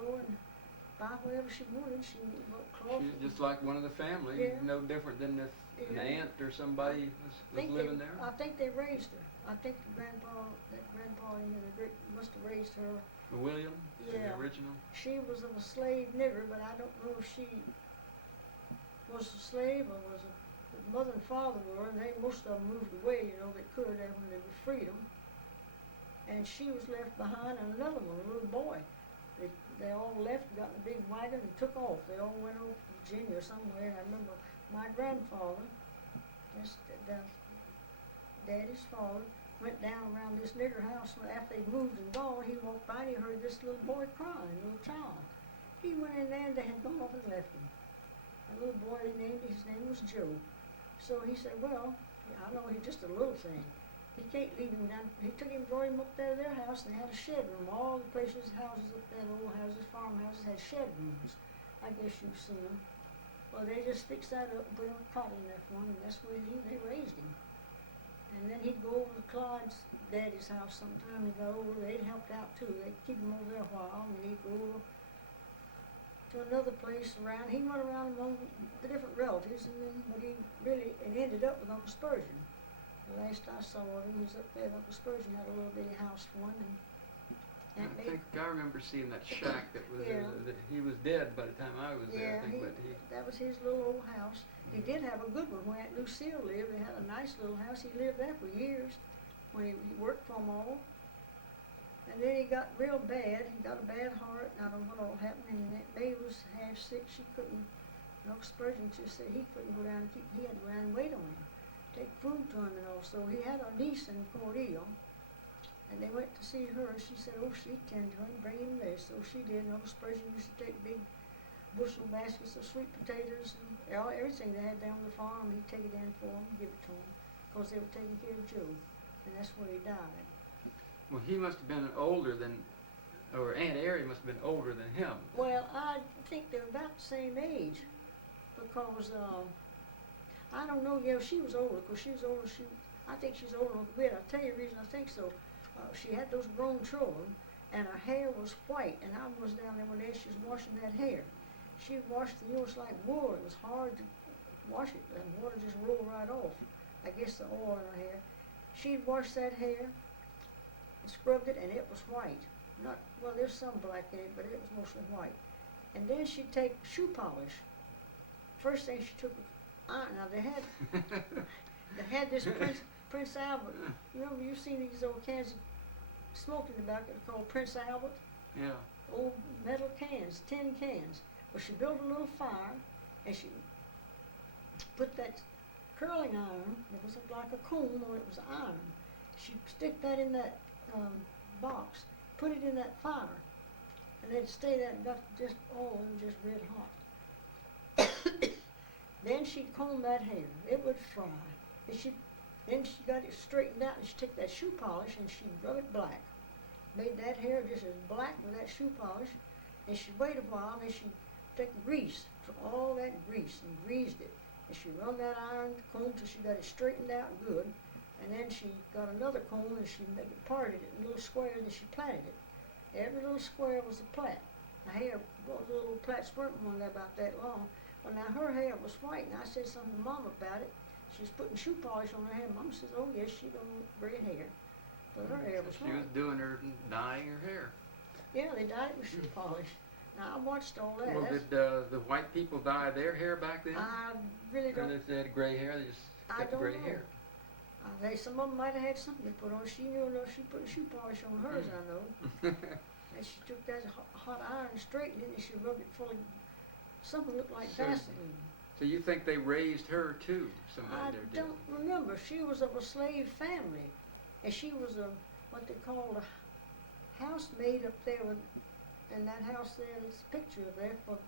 go and buy whatever she wanted. She bought cloth. She's just like one of the family, Yeah. no different than if an aunt or somebody was living there. I think they raised her. I think that grandpa, must have raised her. William, Yeah. the original. She was of a slave nigger, but I don't know if she was a slave or was a. The mother and father were, and most of them moved away. They could when they were freedom. And she was left behind, and another one, a little boy. They all left, got in a big wagon, and took off. They all went over to Virginia or somewhere. And I remember my grandfather, Daddy's father, went down around this nigger house. After they moved and gone, he walked by and he heard this little boy crying, little child. He went in there and they had gone off and left him. A little boy, his name was Joe. So he said, well, I know he's just a little thing. He can't leave him down. He took him, brought him up there to their house, and they had a shed room. All the places, houses up there, old houses, farmhouses, had shed rooms. I guess you've seen them. Well, they just fixed that up and put a cot in there for him, and that's where they raised him. And then he'd go over to Clyde's daddy's house sometime. He got over, they'd helped out too. They'd keep him over there a while, and then he'd go over to another place around. He went around among the different relatives, and then, but it ended up with Uncle Spurgeon. The last I saw of him, he was up there. Uncle Spurgeon had a little bitty house for him, and I remember seeing that shack that was he was dead by the time I was there. I think, that was his little old house. He did have a good one where Aunt Lucille lived. They had a nice little house. He lived there for years when he worked for them all. And then he got real bad. He got a bad heart. I don't know what all happened. And Aunt May was half sick. She couldn't. Uncle Spurgeon just said he couldn't go down and he had to go down and wait on him, take food to him and all. So he had a niece in Cordele, and they went to see her. She said, oh, she'd tend to him, bring him this. So she did. And Uncle Spurgeon used to take big bushel baskets of sweet potatoes and everything they had down on the farm. He'd take it in for them, give it to them, because they were taking care of Joe, and that's where he died. Well, he must have been older than, or Aunt Airy must have been older than him. Well, I think they're about the same age, because I don't know. Yeah, she was older, because she was older. I think she's older a bit. I'll tell you the reason I think so. She had those grown children, and her hair was white, and I was down there one day. She was washing that hair. She washed it, it was like wool. It was hard to wash it, and water just rolled right off. I guess the oil in her hair. She'd wash that hair and scrubbed it, and it was white. Well, there's some black in it, but it was mostly white. And then she'd take shoe polish. First thing she took, now they had this Prince Albert. You know, you've seen these old cans of smoking tobacco called Prince Albert? Yeah. Old metal cans, tin cans. Well, she built a little fire, and she put that curling iron, it was like a comb, or it was iron. She'd stick that in that box, put it in that fire, and they'd stay there and got just oil and just red hot. Then she'd comb that hair. It would fry. And then she got it straightened out, and she'd take that shoe polish and she'd rub it black. Made that hair just as black with that shoe polish, and she'd wait a while, and then she'd take grease, took all that grease and greased it, and she run that iron comb till she got it straightened out good, and then she got another comb and she parted it in little squares, and she plaited it. Every little square was a plait. The hair, those little plaits weren't one about that long. Well, now her hair was white, and I said something to Mama about it. She was putting shoe polish on her hair. Mama says, oh yes, she don't want red hair. But her hair was white. She was doing her, dyeing her hair. Yeah, they dyed it with shoe polish. Now, I watched all that. Well, did the white people dye their hair back then? I really don't. Or if they had gray hair, they just kept the gray hair. Some of them might have had something to put on. She knew enough. She put shoe polish on hers, I know. And she took that hot iron, straightened it, and she rubbed it full of something looked like Vaseline. So you think they raised her too? I don't remember. She was of a slave family, and she was what they called a housemaid up there in that house there. There's a picture of there for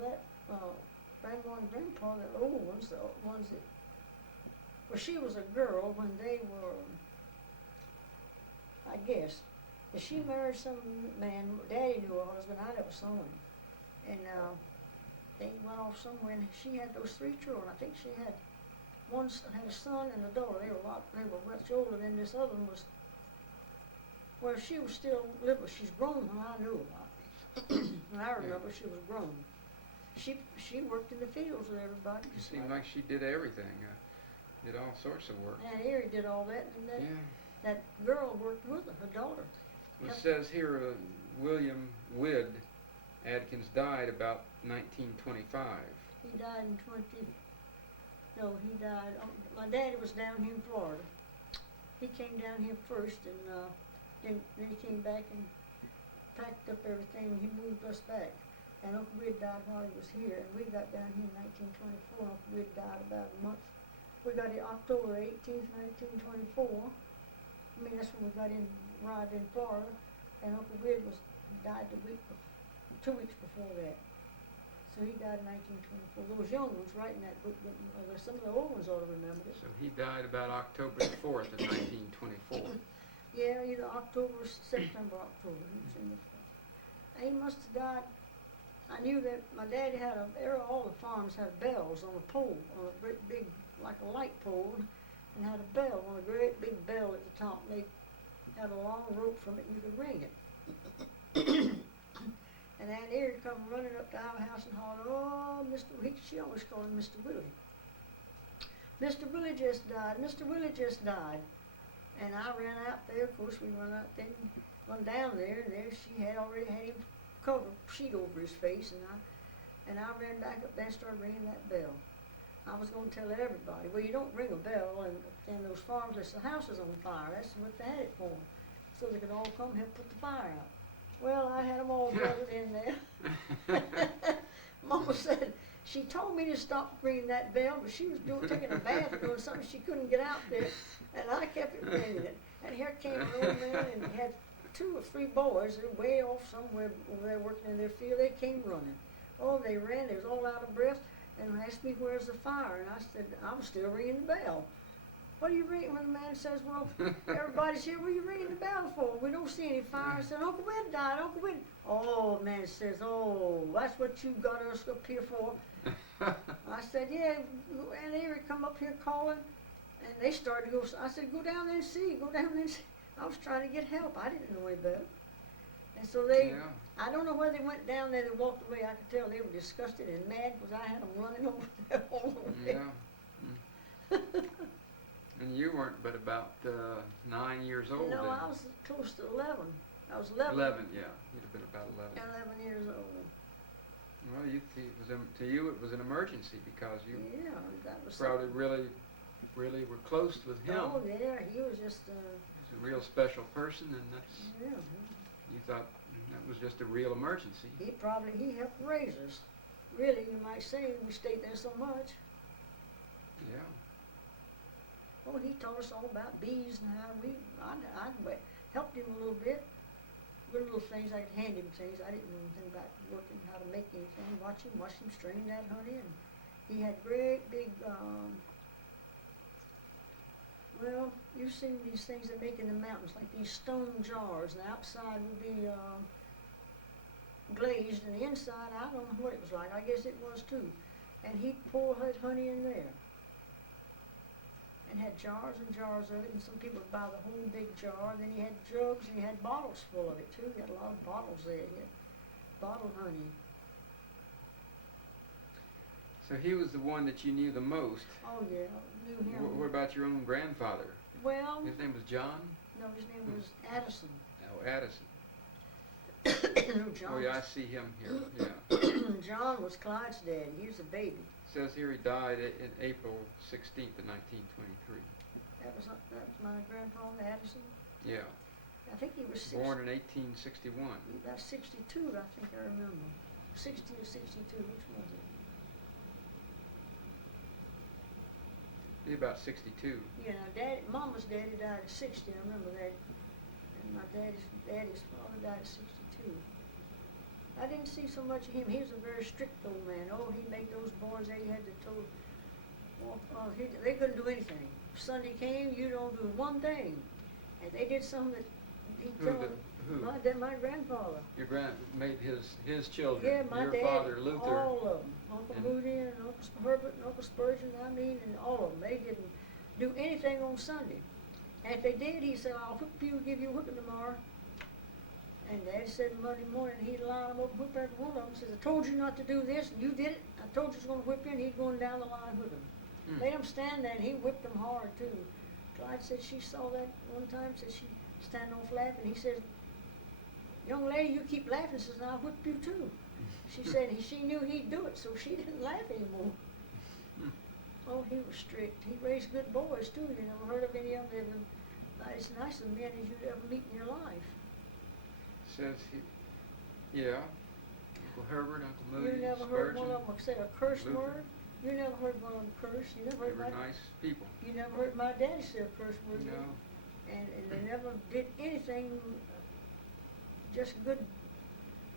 that grandma and grandpa, the old ones, the ones that. Well, she was a girl when they were, I guess. And she married some man. Daddy knew her husband. I never saw him. And they went off somewhere, and she had those 3 children. I think she had a son and a daughter. They were much older than this other one was. Well, she was still little. She's grown when I knew her. When I remember, she was grown. She worked in the fields with everybody. It seemed like she did everything. Did all sorts of work. Aunt Erie did all that, and that girl worked with her daughter. Well, it says here William Widd Adkins died about 1925. He died in he died, my daddy was down here in Florida. He came down here first, and then he came back and packed up everything, and he moved us back. And Uncle Widd died while he was here, and we got down here in 1924. Uncle Widd died about a month. We got it October 18th, 1924. I mean, that's when we arrived in Florida, and Uncle Widd died 2 weeks before that. So he died in 1924. Those young ones writing that book, some of the old ones ought to remember it. So he died about October the 4th of 1924. Yeah, either October, September, October. He was in the. He must have died. I knew that my daddy had all the farms had bells on a pole, on a great big, like a light pole, and had a bell on a great big bell at the top. And they had a long rope from it, and you could ring it. And Aunt Erie come running up to our house and hollered, "Oh, she always called him Mr. Willie. Mr. Willie just died. Mr. Willie just died." And I ran out there. Of course, we run out there, and run down there, and there she had already had him cover sheet over his face, and I ran back up there and started ringing that bell. I was going to tell everybody, well, you don't ring a bell and those farms, the house is on fire. That's what they had it for, so they could all come help put the fire out. Well, I had them all gathered in there. Mama said, she told me to stop ringing that bell, but she was taking a bath or doing something, she couldn't get out there, and I kept it ringing it. And here came an old man, and he had 2 or 3 boys, they were way off somewhere over there working in their field. They came running. Oh, they ran, they was all out of breath, and asked me, "Where's the fire?" And I said, "I'm still ringing the bell." "What are you ringing?" When the man says, "Well, everybody's here, what are you ringing the bell for? We don't see any fire." I said, "Uncle Widd died, Uncle Widd." Oh, man says, "Oh, that's what you got us up here for." I said, "Yeah, Aunt Erie come up here calling," and they started to go. I said, "Go down there and see, go down there and see." I was trying to get help. I didn't know any better. And so I don't know whether they went down there, they walked away. I could tell they were disgusted and mad because I had them running over there all the way. Yeah. And you weren't but about 9 years old No, then. I was close to 11. I was 11. 11, yeah. You'd have been about 11. 11 years old. Well, to you it was an emergency because you that was probably really were close with him. Oh, yeah, he was just... He's a real special person, and you thought that was just a real emergency. He helped raise us. Really, you might say, we stayed there so much. Yeah. Oh, he taught us all about bees and how I helped him a little bit. Little things, I could hand him things. I didn't know anything about working, how to make anything. Watch him strain that honey. And he had great big, well, you've seen these things they make in the mountains, like these stone jars. And the outside would be glazed, and the inside, I don't know what it was like. I guess it was too. And he'd pour that honey in there. And had jars and jars of it, and some people would buy the whole big jar. Then he had jugs, and he had bottles full of it too. He had a lot of bottles there. He had bottled honey. So he was the one that you knew the most. Oh yeah, I knew him. What about your own grandfather? Well, his name was John? No, his name was Addison. Oh, Addison. No, John. Oh yeah, I see him here. Yeah. John was Clyde's daddy. He was a baby. It says here he died in April 16th of 1923. That was my grandfather, Addison. Yeah. I think he was born in 1861. About 62, I think I remember. 60 or 62, which was it? He's about 62. Yeah, Mama's daddy died at 60, I remember that. And my daddy's father died at 62. I didn't see so much of him. He was a very strict old man. Oh, he made those boys, they had to they couldn't do anything. Sunday came, you don't do one thing. And they did something that he told them. Who? My grandfather. Your made his children. Yeah, my your dad. Father, Luther. All of them. Uncle Moody and Uncle Herbert and Uncle Spurgeon, and all of them. They didn't do anything on Sunday. And if they did, he said, "I'll whip you, give you a whipping tomorrow." And Daddy said Monday morning he'd line them up and whip every one of them. Says, I told you not to do this, and you did it. I told you I was going to whip you, and he'd going down the line with them. Made them stand there, and he whipped them hard, too. Clyde said she saw that one time, said she stand off laughing. He says, young lady, you keep laughing, says, I'll whip you, too. She said she knew he'd do it, so she didn't laugh anymore. Oh, he was strict. He raised good boys, too. You never heard of any of them as nice of men as you'd ever meet in your life. Says yeah, Uncle Herbert, Uncle Moody, You never heard one of them say a curse word? You never heard one of them curse? You never They heard were nice people. You never heard my daddy say a curse word? No. And they never did anything, just good,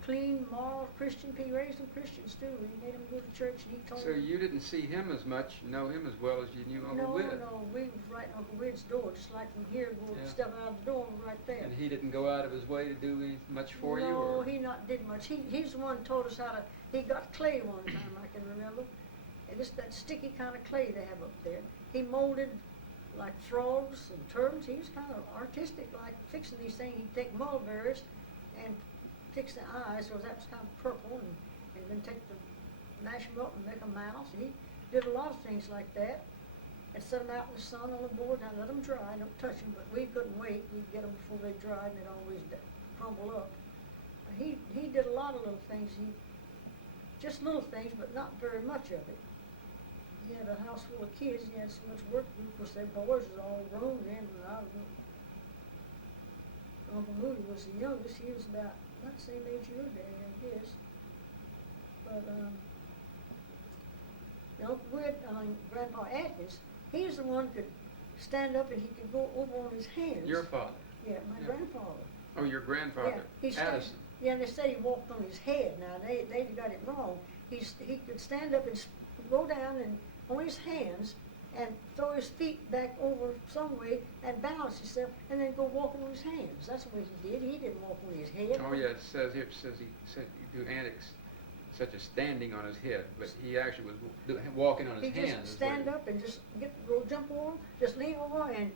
clean, moral Christian. He raised them Christians too. He made them go to church, and he told So them. you didn't see him as much, know him as well as you knew Uncle Whit. No, we was right in Uncle Whit's door, just like from here, go Yeah. step out the door, right there. And he didn't go out of his way to do much for you? No, Or? he not did much. He's the one who told us how to. He got clay one time, I can remember. And just that sticky kind of clay they have up there. He molded like frogs and turtles. He was kind of artistic, like fixing these things. He'd take mulberries and fix the eyes, so that was kind of purple, and then mash them up and make a mouse. He did a lot of things like that. And set them out in the sun on the board, and let them dry, don't touch them, but we couldn't wait. We'd get them before they dried, and they'd always crumble up. He did a lot of little things. Just little things, but not very much of it. He had a house full of kids, and he had so much work to do, because their boys was all grown then when I was Uncle Moody was the youngest. He was about the same age your daddy, I guess. But Uncle Whit, Grandpa Adkins, he was the one who could stand up and he could go over on his hands. Your father? Yeah, my grandfather. Oh, your grandfather, Yeah, Addison. Yeah, and they said he walked on his head. Now, they got it wrong. He could stand up and go down and on his hands and throw his feet back over some way and balance himself and then go walking on his hands. That's what he did. He didn't walk on his head. Oh, yeah, it says here, he said you do antics such as standing on his head, but he actually was walking on his hands. He just stand up and just go jump over, just lean over and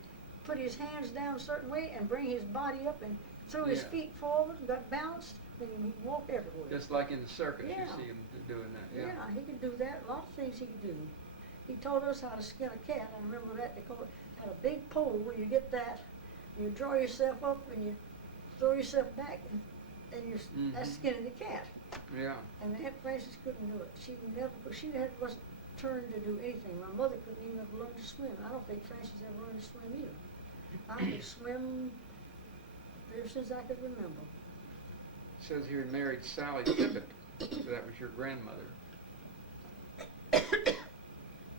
put his hands down a certain way and bring his body up and throw his feet forward and got balanced, and he walked everywhere. Just like in the circus, Yeah. you see him doing that. Yeah. Yeah, he could do that. A lot of things he could do. He taught us how to skin a cat. I remember that. They called it, had a big pole where you get that, you draw yourself up and you throw yourself back, and that's skinning the cat. Yeah. And Aunt Frances couldn't do it. She wasn't turned to do anything. My mother couldn't even have learned to swim. I don't think Frances ever learned to swim either. I could swim ever since I could remember. It says here he married Sally Tippett. So that was your grandmother.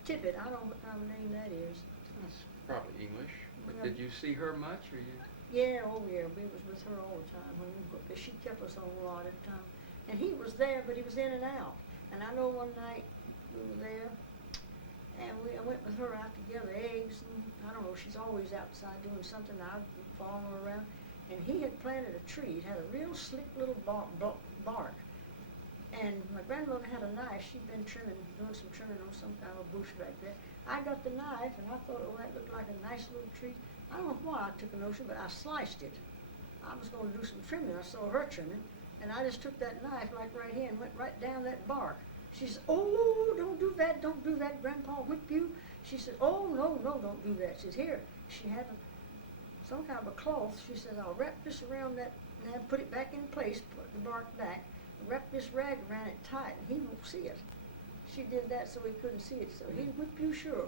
Tippett, I don't know what kind of name that is. That's probably English. But Yeah. did you see her much, or you? Yeah, oh yeah, we was with her all the time. But she kept us on a lot at the time. And he was there, but he was in and out. And I know one night we were there, and I went with her out to gather eggs, and I don't know, she's always outside doing something. I've been following her around. And he had planted a tree. It had a real slick little bark. And my grandmother had a knife. She'd been doing some trimming on some kind of bush back there. I got the knife, and I thought, oh, that looked like a nice little tree. I don't know why I took a notion, but I sliced it. I was going to do some trimming. I saw her trimming, and I just took that knife like right here and went right down that bark. She said, oh, don't do that, Grandpa whip you. She said, oh, no, don't do that. She said, here. She had some kind of a cloth. She said, I'll wrap this around that, and put it back in place, put the bark back, wrap this rag around it tight, and he won't see it. She did that so he couldn't see it, so he'd whip you sure.